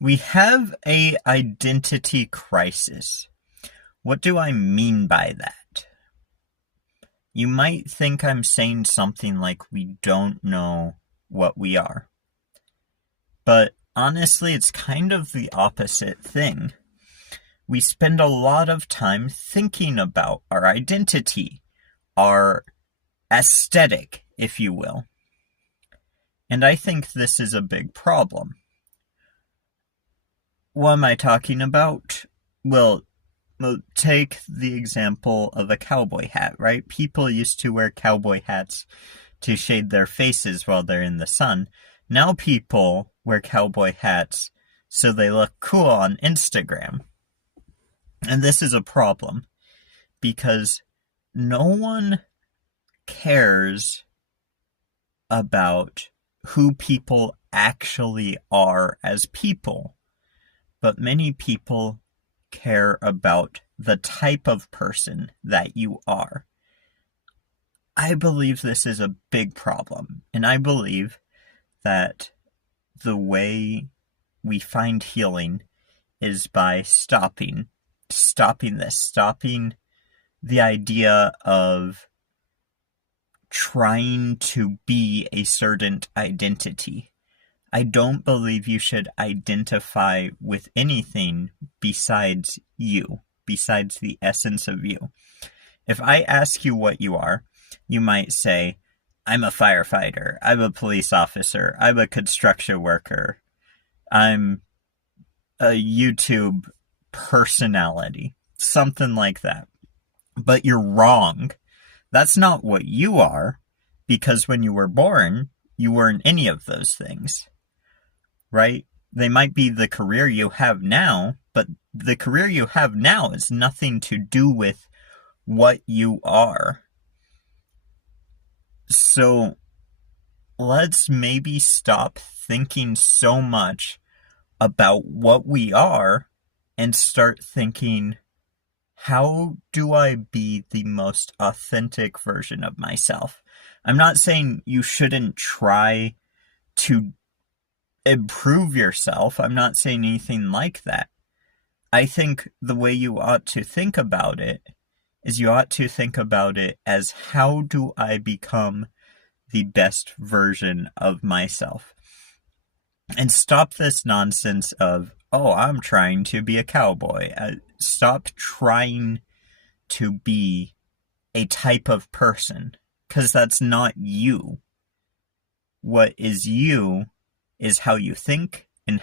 We have a identity crisis. What do I mean by that? You might think I'm saying something like we don't know what we are. But honestly, it's kind of the opposite thing. We spend a lot of time thinking about our identity, our aesthetic, if you will. And I think this is a big problem. What am I talking about? Well, take the example of a cowboy hat, right? People used to wear cowboy hats to shade their faces while they're in the sun. Now people wear cowboy hats so they look cool on Instagram. And this is a problem because no one cares about who people actually are as people, but many people care about the type of person that you are. I believe this is a big problem, and I believe that the way we find healing is by stopping this, stopping the idea of trying to be a certain identity. I don't believe you should identify with anything besides you, besides the essence of you. If I ask you what you are, you might say, I'm a firefighter, I'm a police officer, I'm a construction worker, I'm a YouTube personality, something like that. But you're wrong. That's not what you are, because when you were born, you weren't any of those things, right? They might be the career you have now, but the career you have now is nothing to do with what you are. So let's maybe stop thinking so much about what we are and start thinking, how do I be the most authentic version of myself? I'm not saying you shouldn't try to improve yourself. I'm not saying anything like that. I think the way you ought to think about it is you ought to think about it as, how do I become the best version of myself? And stop this nonsense of, oh, I'm trying to be a cowboy. Stop trying to be a type of person, because that's not you. What is you is how you think and